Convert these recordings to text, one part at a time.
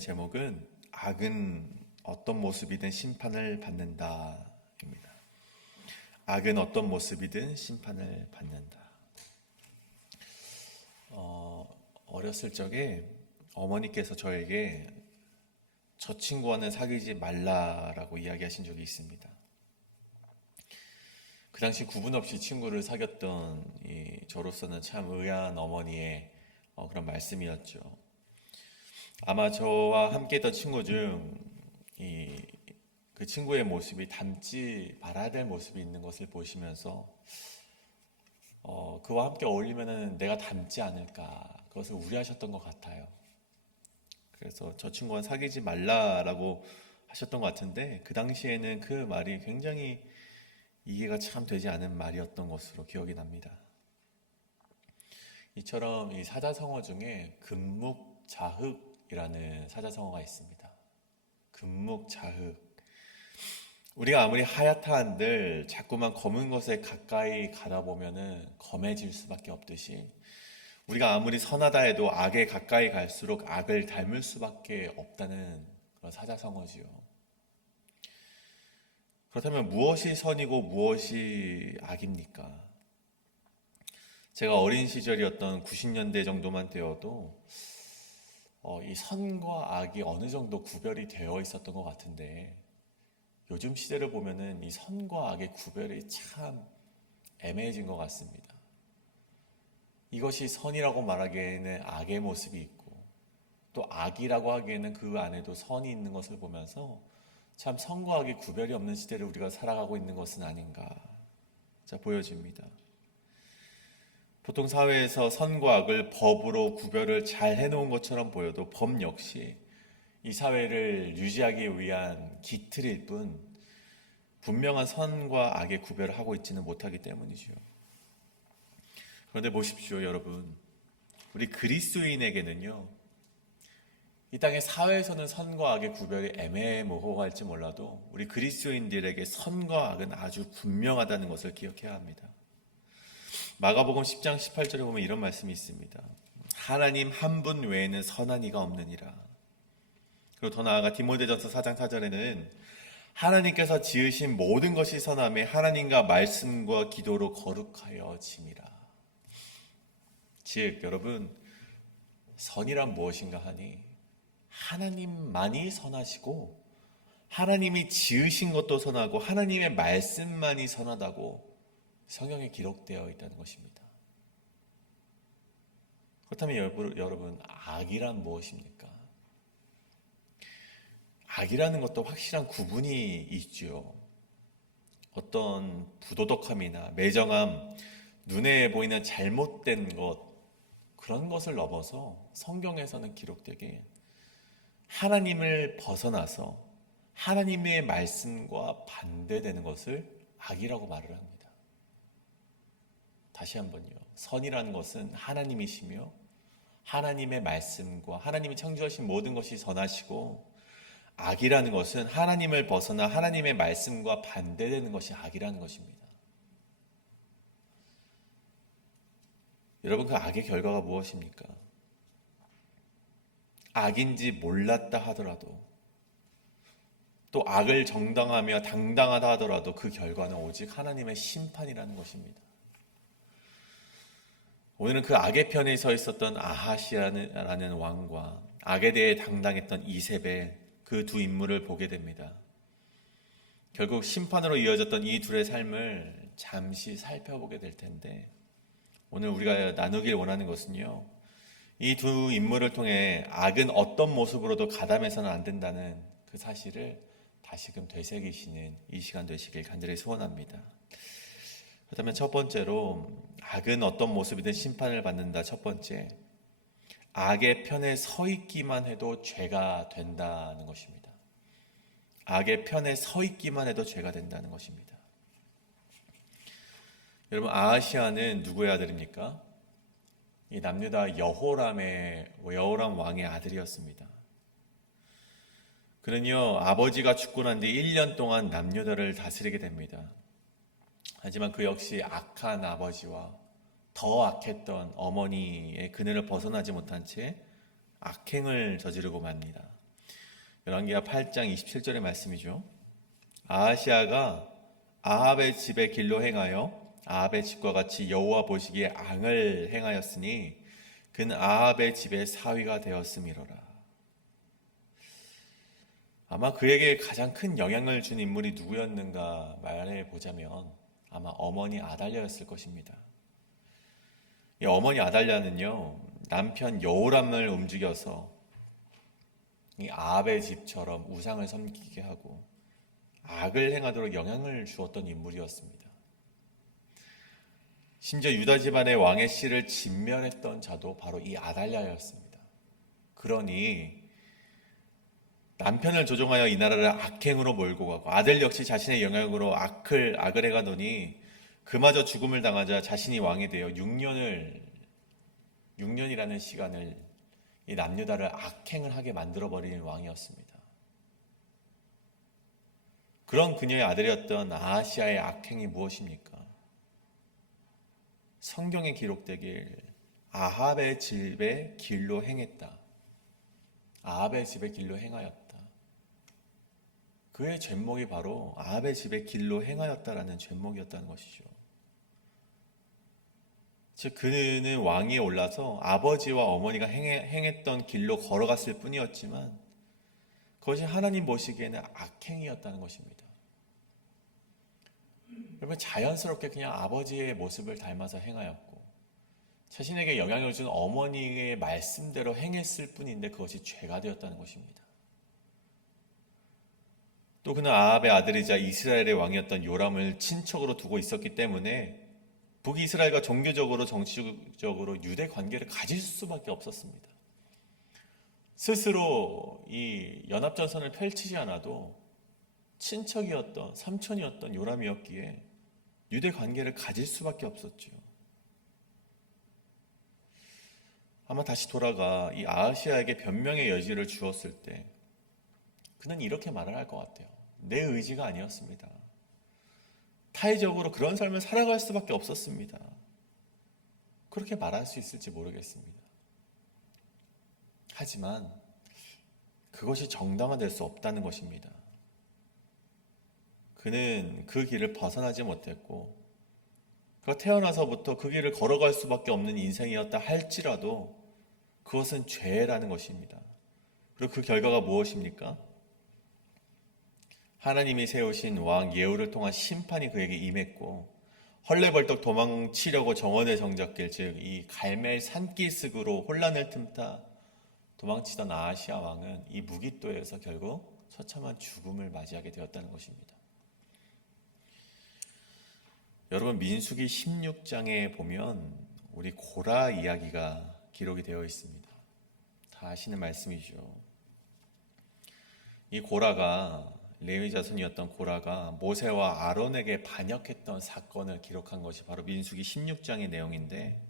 말씀의 제목은 악은 어떤 모습이든 심판을 받는다입니다. 악은 어떤 모습이든 심판을 받는다. 어렸을 적에 어머니께서 저에게 저 친구와는 사귀지 말라라고 이야기하신 적이 있습니다. 그 당시 구분 없이 친구를 사귀었던 저로서는 참 의아한 어머니의 그런 말씀이었죠. 아마 저와 함께 했던 친구 중 그 친구의 모습이 닮지 말아야 될 모습이 있는 것을 보시면서 그와 함께 어울리면 내가 닮지 않을까, 그것을 우려하셨던 것 같아요. 그래서 저 친구와 사귀지 말라라고 하셨던 것 같은데, 그 당시에는 그 말이 굉장히 이해가 참 되지 않은 말이었던 것으로 기억이 납니다. 이처럼 이 사자성어 중에 금묵자흑이라는 사자성어가 있습니다. 금묵자흑. 우리가 아무리 하얗다 한들 자꾸만 검은 것에 가까이 가다 보면은 검해질 수밖에 없듯이, 우리가 아무리 선하다 해도 악에 가까이 갈수록 악을 닮을 수밖에 없다는 그런 사자성어지요. 그렇다면 무엇이 선이고 무엇이 악입니까? 제가 어린 시절이었던 90년대 정도만 되어도 이 선과 악이 어느 정도 구별이 되어 있었던 것 같은데, 요즘 시대를 보면은 이 선과 악의 구별이 참 애매해진 것 같습니다. 이것이 선이라고 말하기에는 악의 모습이 있고, 또 악이라고 하기에는 그 안에도 선이 있는 것을 보면서 참 선과 악의 구별이 없는 시대를 우리가 살아가고 있는 것은 아닌가 보여집니다. 보통 사회에서 선과 악을 법으로 구별을 잘 해놓은 것처럼 보여도 법 역시 이 사회를 유지하기 위한 기틀일 뿐 분명한 선과 악의 구별을 하고 있지는 못하기 때문이죠. 그런데 보십시오, 여러분. 우리 그리스도인에게는요, 이 땅의 사회에서는 선과 악의 구별이 애매모호할지 몰라도 우리 그리스도인들에게 선과 악은 아주 분명하다는 것을 기억해야 합니다. 마가복음 10장 18절에 보면 이런 말씀이 있습니다. 하나님 한 분 외에는 선한 이가 없느니라. 그리고 더 나아가 디모데전서 4장 4절에는 하나님께서 지으신 모든 것이 선함에 하나님과 말씀과 기도로 거룩하여 짐이라. 즉 여러분, 선이란 무엇인가 하니 하나님만이 선하시고 하나님이 지으신 것도 선하고 하나님의 말씀만이 선하다고 성경에 기록되어 있다는 것입니다. 그렇다면 여러분, 악이란 무엇입니까? 악이라는 것도 확실한 구분이 있죠. 어떤 부도덕함이나 매정함, 눈에 보이는 잘못된 것, 그런 것을 넘어서 성경에서는 기록되게 하나님을 벗어나서 하나님의 말씀과 반대되는 것을 악이라고 말을 합니다. 다시 한번요. 선이라는 것은 하나님이시며 하나님의 말씀과 하나님이 창조하신 모든 것이 선하시고, 악이라는 것은 하나님을 벗어나 하나님의 말씀과 반대되는 것이 악이라는 것입니다. 여러분, 그 악의 결과가 무엇입니까? 악인지 몰랐다 하더라도, 또 악을 정당하며 당당하다 하더라도 그 결과는 오직 하나님의 심판이라는 것입니다. 오늘은 그 악의 편에 서 있었던 아하시아라는 왕과 악에 대해 당당했던 이세벨, 그 두 인물을 보게 됩니다. 결국 심판으로 이어졌던 이 둘의 삶을 잠시 살펴보게 될 텐데, 오늘 우리가 나누길 원하는 것은요, 이 두 인물을 통해 악은 어떤 모습으로도 가담해서는 안 된다는 그 사실을 다시금 되새기시는 이 시간 되시길 간절히 소원합니다. 그렇다면 첫 번째로, 악은 어떤 모습이든 심판을 받는다. 첫 번째, 악의 편에 서 있기만 해도 죄가 된다는 것입니다. 악의 편에 서 있기만 해도 죄가 된다는 것입니다. 여러분, 아하시아는 누구의 아들입니까? 이 남유다 여호람 왕의 아들이었습니다. 그는요, 아버지가 죽고 난 뒤 1년 동안 남유다를 다스리게 됩니다. 하지만 그 역시 악한 아버지와 더 악했던 어머니의 그늘을 벗어나지 못한 채 악행을 저지르고 맙니다. 열왕기하 8장 27절의 말씀이죠. 아하시아가 아합의 집의 길로 행하여 아합의 집과 같이 여호와 보시기에 앙을 행하였으니 그는 아합의 집의 사위가 되었음이로라. 아마 그에게 가장 큰 영향을 준 인물이 누구였는가 말해보자면 아마 어머니 아달랴였을 것입니다. 이 어머니 아달랴는요, 남편 여호람을 움직여서 이 아합의 집처럼 우상을 섬기게 하고 악을 행하도록 영향을 주었던 인물이었습니다. 심지어 유다 집안의 왕의 씨를 진멸했던 자도 바로 이 아달랴였습니다. 그러니 남편을 조종하여 이 나라를 악행으로 몰고 가고 아들 역시 자신의 영향으로 악을 해가더니 그마저 죽음을 당하자 자신이 왕이 되어 6년이라는 시간을 이 남유다를 악행을 하게 만들어버리는 왕이었습니다. 그런 그녀의 아들이었던 아하시아의 악행이 무엇입니까? 성경에 기록되길 아합의 집의 길로 행했다. 아합의 집의 길로 행하였다. 그의 죄목이 바로 아합의 집의 길로 행하였다라는 죄목이었다는 것이죠. 즉 그는 왕위에 올라서 아버지와 어머니가 행했던 길로 걸어갔을 뿐이었지만 그것이 하나님 보시기에는 악행이었다는 것입니다. 여러분, 자연스럽게 그냥 아버지의 모습을 닮아서 행하였고 자신에게 영향을 준 어머니의 말씀대로 행했을 뿐인데 그것이 죄가 되었다는 것입니다. 또 그는 아합의 아들이자 이스라엘의 왕이었던 요람을 친척으로 두고 있었기 때문에 북이스라엘과 종교적으로 정치적으로 유대 관계를 가질 수밖에 없었습니다. 스스로 이 연합전선을 펼치지 않아도 친척이었던 삼촌이었던 요람이었기에 유대 관계를 가질 수밖에 없었죠. 아마 다시 돌아가 이 아하시아에게 변명의 여지를 주었을 때 그는 이렇게 말을 할 것 같아요. 내 의지가 아니었습니다. 타의적으로 그런 삶을 살아갈 수밖에 없었습니다. 그렇게 말할 수 있을지 모르겠습니다. 하지만 그것이 정당화될 수 없다는 것입니다. 그는 그 길을 벗어나지 못했고 그가 태어나서부터 그 길을 걸어갈 수밖에 없는 인생이었다 할지라도 그것은 죄라는 것입니다. 그리고 그 결과가 무엇입니까? 하나님이 세우신 왕 예후를 통한 심판이 그에게 임했고 헐레벌떡 도망치려고 정원의 정적길 즉 이 갈멜 산기슭으로 혼란을 틈타 도망치던 아하시아 왕은 이 무기또에서 결국 처참한 죽음을 맞이하게 되었다는 것입니다. 여러분, 민수기 16장에 보면 우리 고라 이야기가 기록이 되어 있습니다. 다 아시는 말씀이죠. 이 고라가 레위 자손이었던 고라가 모세와 아론에게 반역했던 사건을 기록한 것이 바로 민수기 16장의 내용인데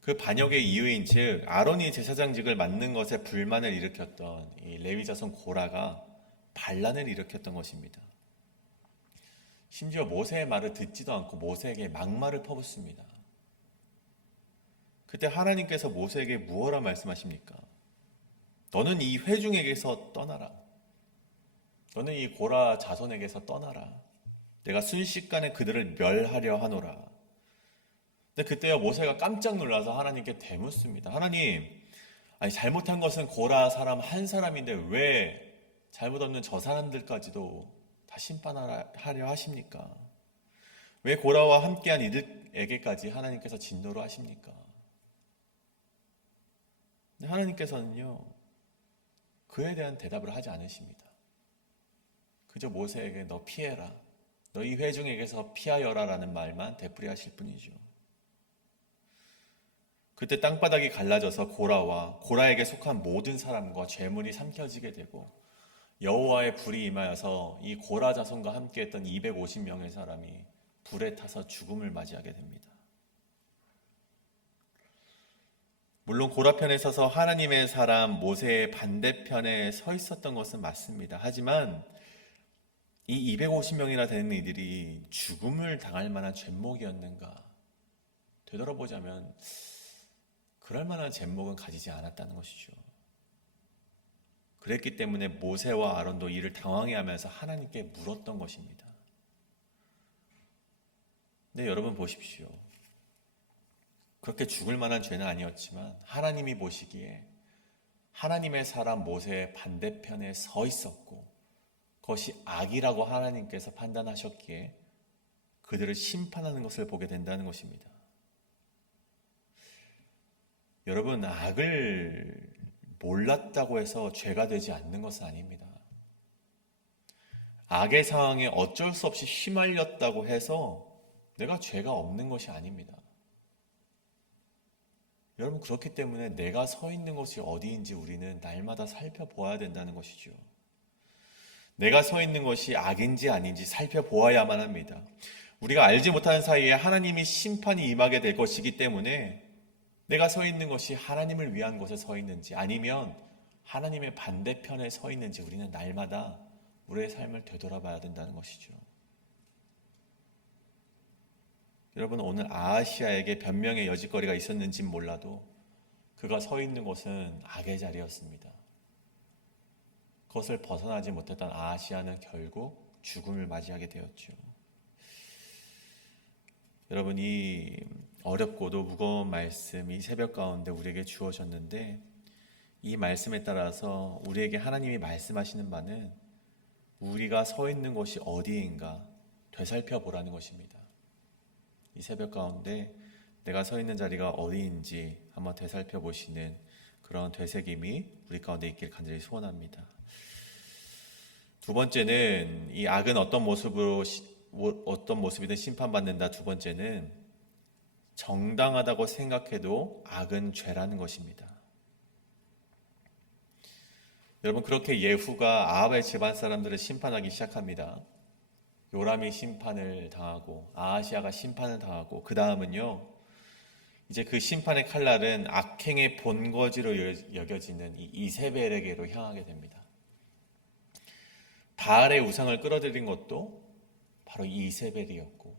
그 반역의 이유인 즉 아론이 제사장직을 맡는 것에 불만을 일으켰던 이 레위 자손 고라가 반란을 일으켰던 것입니다. 심지어 모세의 말을 듣지도 않고 모세에게 막말을 퍼붓습니다. 그때 하나님께서 모세에게 무엇라 말씀하십니까? 너는 이 회중에게서 떠나라. 너는 이 고라 자손에게서 떠나라. 내가 순식간에 그들을 멸하려 하노라. 근데 그때야 모세가 깜짝 놀라서 하나님께 대묻습니다. 하나님, 아니 잘못한 것은 고라 사람 한 사람인데 왜 잘못 없는 저 사람들까지도 다 심판하려 하십니까? 왜 고라와 함께한 이들에게까지 하나님께서 진노를 하십니까? 근데 하나님께서는요, 그에 대한 대답을 하지 않으십니다. 그저 모세에게 너 피해라. 너 이 회중에게서 피하여라 라는 말만 되풀이하실 뿐이죠. 그때 땅바닥이 갈라져서 고라와 고라에게 속한 모든 사람과 죄물이 삼켜지게 되고 여호와의 불이 임하여서 이 고라 자손과 함께했던 250명의 사람이 불에 타서 죽음을 맞이하게 됩니다. 물론 고라 편에 서서 하나님의 사람 모세의 반대편에 서 있었던 것은 맞습니다. 하지만 이 250명이나 되는 이들이 죽음을 당할 만한 죄목이었는가? 되돌아보자면 그럴 만한 죄목은 가지지 않았다는 것이죠. 그랬기 때문에 모세와 아론도 이를 당황해하면서 하나님께 물었던 것입니다. 근데 여러분 보십시오. 그렇게 죽을 만한 죄는 아니었지만 하나님이 보시기에 하나님의 사람 모세의 반대편에 서 있었고 그것이 악이라고 하나님께서 판단하셨기에 그들을 심판하는 것을 보게 된다는 것입니다. 여러분, 악을 몰랐다고 해서 죄가 되지 않는 것은 아닙니다. 악의 상황에 어쩔 수 없이 휘말렸다고 해서 내가 죄가 없는 것이 아닙니다. 여러분, 그렇기 때문에 내가 서 있는 것이 어디인지 우리는 날마다 살펴보아야 된다는 것이죠. 내가 서 있는 것이 악인지 아닌지 살펴보아야만 합니다. 우리가 알지 못하는 사이에 하나님이 심판이 임하게 될 것이기 때문에 내가 서 있는 것이 하나님을 위한 곳에 서 있는지 아니면 하나님의 반대편에 서 있는지 우리는 날마다 우리의 삶을 되돌아봐야 된다는 것이죠. 여러분, 오늘 아하시아에게 변명의 여지거리가 있었는지는 몰라도 그가 서 있는 곳은 악의 자리였습니다. 그것을 벗어나지 못했던 아하시아는 결국 죽음을 맞이하게 되었죠. 여러분, 이 어렵고도 무거운 말씀이 새벽 가운데 우리에게 주어졌는데 이 말씀에 따라서 우리에게 하나님이 말씀하시는 바는 우리가 서 있는 곳이 어디인가 되살펴보라는 것입니다. 이 새벽 가운데 내가 서 있는 자리가 어디인지 한번 되살펴보시는 그런 되새김이 우리 가운데 있길 간절히 소원합니다. 두 번째는 이 악은 어떤 모습이든 심판받는다. 두 번째는 정당하다고 생각해도 악은 죄라는 것입니다. 여러분, 그렇게 예후가 아합의 집안 사람들을 심판하기 시작합니다. 요람이 심판을 당하고 아하시아가 심판을 당하고 그 다음은요, 이제 그 심판의 칼날은 악행의 본거지로 여겨지는 이 이세벨에게로 향하게 됩니다. 바알의 우상을 끌어들인 것도 바로 이 이세벨이었고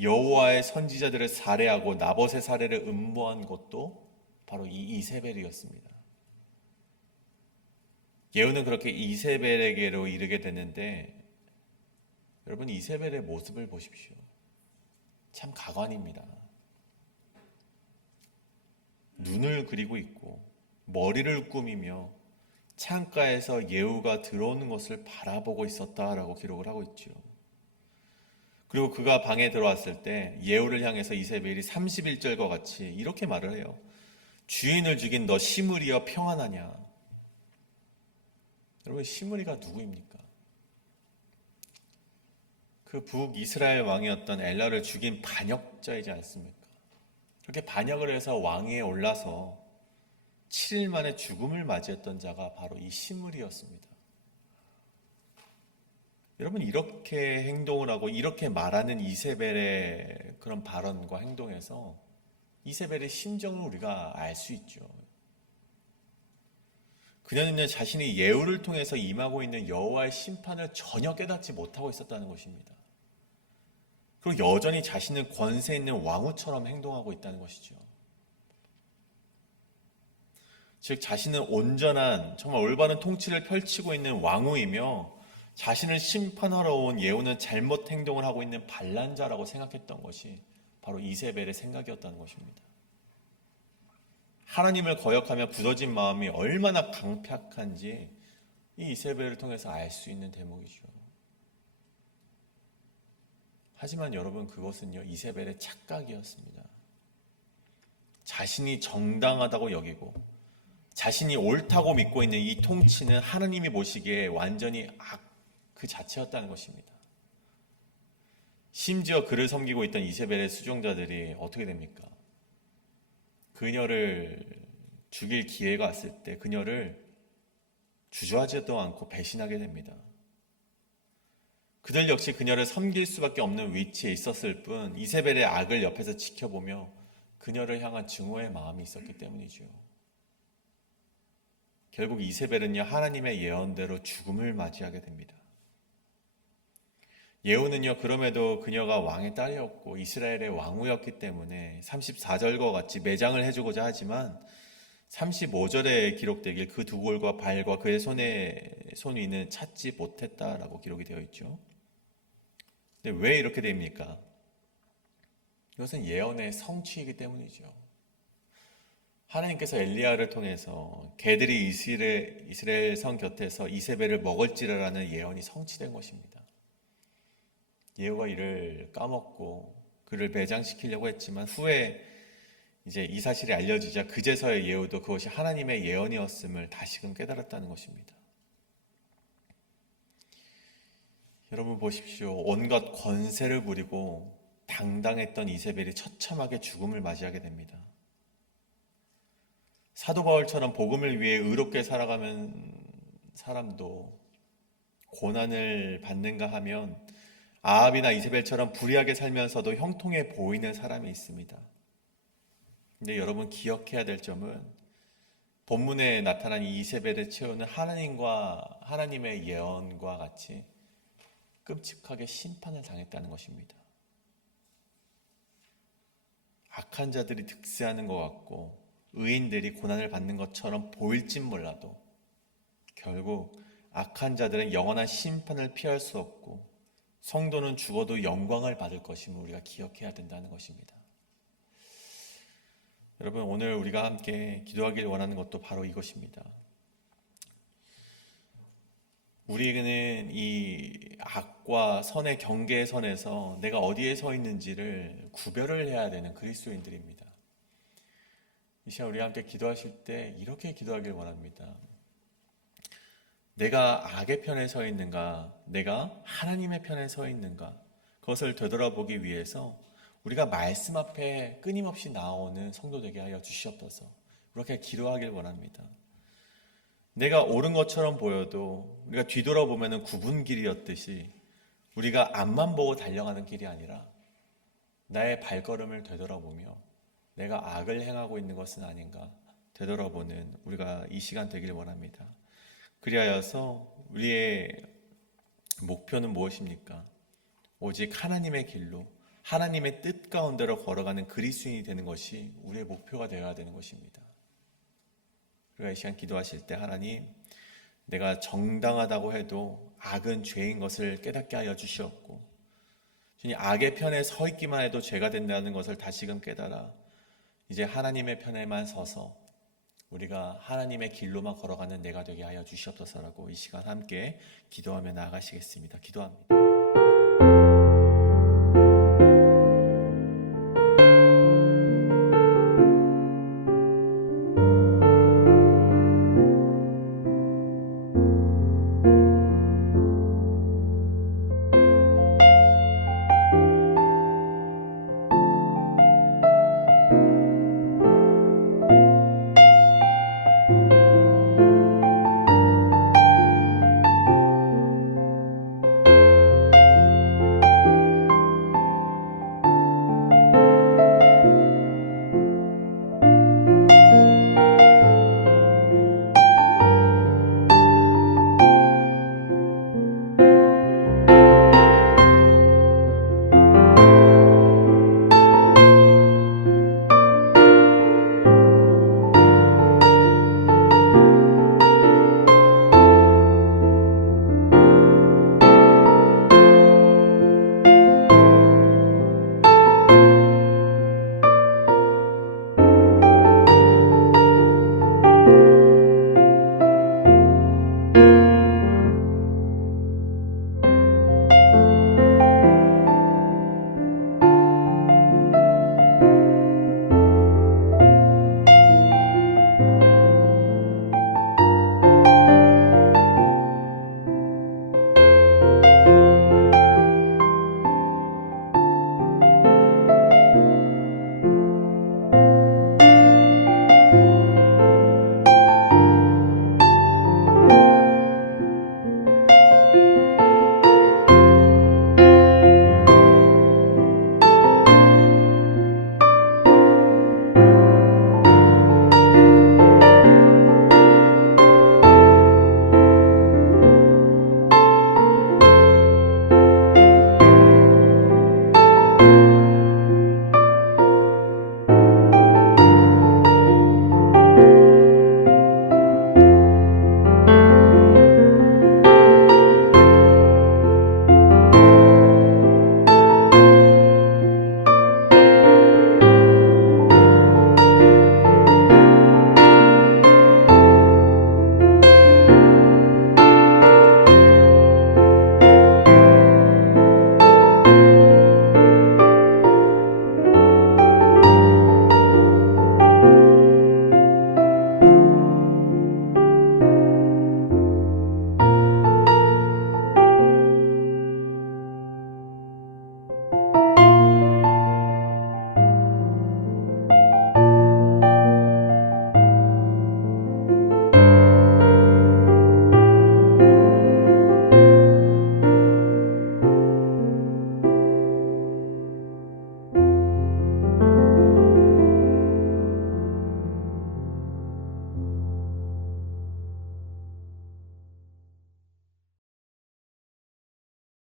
여호와의 선지자들을 살해하고 나봇의 살해를 음모한 것도 바로 이 이세벨이었습니다. 예후는 그렇게 이세벨에게로 이르게 되는데 여러분, 이세벨의 모습을 보십시오. 참 가관입니다. 눈을 그리고 있고 머리를 꾸미며 창가에서 예후가 들어오는 것을 바라보고 있었다라고 기록을 하고 있죠. 그리고 그가 방에 들어왔을 때 예후를 향해서 이세벨이 31절과 같이 이렇게 말을 해요. 주인을 죽인 너 시므리여 평안하냐? 여러분, 시므리가 누구입니까? 그 북이스라엘 왕이었던 엘라를 죽인 반역자이지 않습니까? 그렇게 반역을 해서 왕위에 올라서 7일 만에 죽음을 맞이했던 자가 바로 이 시므리였습니다. 여러분, 이렇게 행동을 하고 이렇게 말하는 이세벨의 그런 발언과 행동에서 이세벨의 심정을 우리가 알 수 있죠. 그녀는 자신이 예후를 통해서 임하고 있는 여호와의 심판을 전혀 깨닫지 못하고 있었다는 것입니다. 그리고 여전히 자신은 권세 있는 왕후처럼 행동하고 있다는 것이죠. 즉, 자신은 온전한 정말 올바른 통치를 펼치고 있는 왕후이며 자신을 심판하러 온 예후는 잘못 행동을 하고 있는 반란자라고 생각했던 것이 바로 이세벨의 생각이었다는 것입니다. 하나님을 거역하며 굳어진 마음이 얼마나 강팍한지 이 이세벨을 통해서 알 수 있는 대목이죠. 하지만 여러분, 그것은요, 이세벨의 착각이었습니다. 자신이 정당하다고 여기고 자신이 옳다고 믿고 있는 이 통치는 하나님이 보시기에 완전히 악 그 자체였다는 것입니다. 심지어 그를 섬기고 있던 이세벨의 수종자들이 어떻게 됩니까? 그녀를 죽일 기회가 왔을 때 그녀를 주저하지도 않고 배신하게 됩니다. 그들 역시 그녀를 섬길 수밖에 없는 위치에 있었을 뿐 이세벨의 악을 옆에서 지켜보며 그녀를 향한 증오의 마음이 있었기 때문이죠. 결국 이세벨은요, 하나님의 예언대로 죽음을 맞이하게 됩니다. 예후는요, 그럼에도 그녀가 왕의 딸이었고 이스라엘의 왕후였기 때문에 34절과 같이 매장을 해주고자 하지만 35절에 기록되길 그 두 골과 발과 그의 손 위는 찾지 못했다라고 기록이 되어 있죠. 근데 왜 이렇게 됩니까? 이것은 예언의 성취이기 때문이죠. 하나님께서 엘리야를 통해서 개들이 이스라엘 성 곁에서 이세벨을 먹을지라라는 예언이 성취된 것입니다. 예후가 이를 까먹고 그를 매장시키려고 했지만 후에 이제 이 사실이 알려지자 그제서야 예후도 그것이 하나님의 예언이었음을 다시금 깨달았다는 것입니다. 여러분 보십시오. 온갖 권세를 부리고 당당했던 이세벨이 처참하게 죽음을 맞이하게 됩니다. 사도 바울처럼 복음을 위해 의롭게 살아가는 사람도 고난을 받는가 하면 아합이나 이세벨처럼 불의하게 살면서도 형통해 보이는 사람이 있습니다. 근데 여러분 기억해야 될 점은 본문에 나타난 이 이세벨의 최후는 하나님의 예언과 같이 끔찍하게 심판을 당했다는 것입니다. 악한 자들이 득세하는 것 같고 의인들이 고난을 받는 것처럼 보일진 몰라도 결국 악한 자들은 영원한 심판을 피할 수 없고 성도는 죽어도 영광을 받을 것임을 우리가 기억해야 된다는 것입니다. 여러분 오늘 우리가 함께 기도하길 원하는 것도 바로 이것입니다. 우리는 이 악과 선의 경계선에서 내가 어디에 서 있는지를 구별을 해야 되는 그리스도인들입니다. 이 시간 우리가 함께 기도하실 때 이렇게 기도하길 원합니다. 내가 악의 편에 서 있는가, 내가 하나님의 편에 서 있는가, 그것을 되돌아보기 위해서 우리가 말씀 앞에 끊임없이 나오는 성도 되게 하여 주시옵소서. 그렇게 기도하길 원합니다. 내가 옳은 것처럼 보여도 우리가 뒤돌아보면 굽은 길이었듯이 우리가 앞만 보고 달려가는 길이 아니라 나의 발걸음을 되돌아보며 내가 악을 행하고 있는 것은 아닌가 되돌아보는 우리가 이 시간 되길 원합니다. 그리하여서 우리의 목표는 무엇입니까? 오직 하나님의 길로 하나님의 뜻 가운데로 걸어가는 그리스도인이 되는 것이 우리의 목표가 되어야 되는 것입니다. 우리가 이 시간 기도하실 때 하나님, 내가 정당하다고 해도 악은 죄인 것을 깨닫게 하여 주시옵고 주님, 악의 편에 서 있기만 해도 죄가 된다는 것을 다시금 깨달아 이제 하나님의 편에만 서서 우리가 하나님의 길로만 걸어가는 내가 되게 하여 주시옵소서라고 이 시간 함께 기도하며 나아가시겠습니다. 기도합니다.